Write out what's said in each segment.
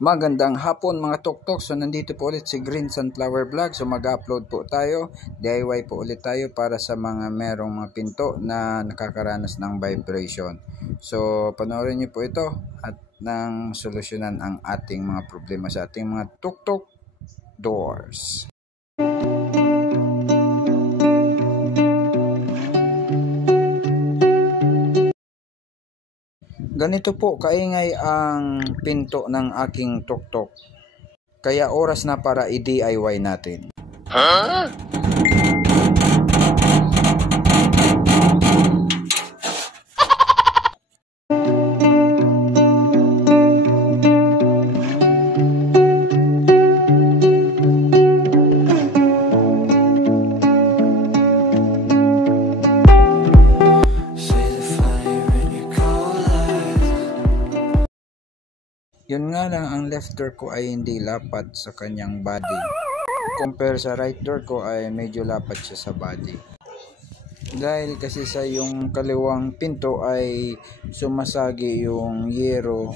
Magandang hapon mga tuktok. So nandito po ulit si Green Sunflower Vlog. So mag-upload po tayo. DIY po ulit tayo para sa mga merong mga pinto na nakakaranas ng vibration. So panoorin niyo po ito at nang solusyonan ang ating mga problema sa ating mga tuktok doors. Ganito po kaingay ang pinto ng aking tuktok. Kaya oras na para i-DIY natin. Huh? Yun nga lang, ang left door ko ay hindi lapat sa kanyang body. Compare sa right door ko ay medyo lapat siya sa body. Dahil kasi sa yung kaliwang pinto ay sumasagi yung yero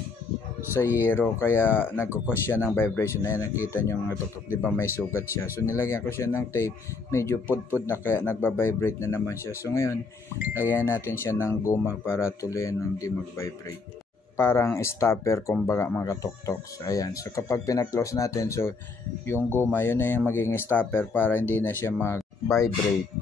sa yero, kaya nagkukos siya ng vibration. Ayan, nakita nyo mga tuktok, di ba may sugat siya. So nilagyan ko siya ng tape, medyo pud-pud na, kaya nagbabibrate na naman siya. So ngayon, lagyan natin siya ng guma para tuluyan ng di mag-vibrate. Parang stopper kumbaga mga tuktok. So ayan, so kapag pinag-close natin, so yung guma, yun na yung magiging stopper para hindi na siya mag-vibrate.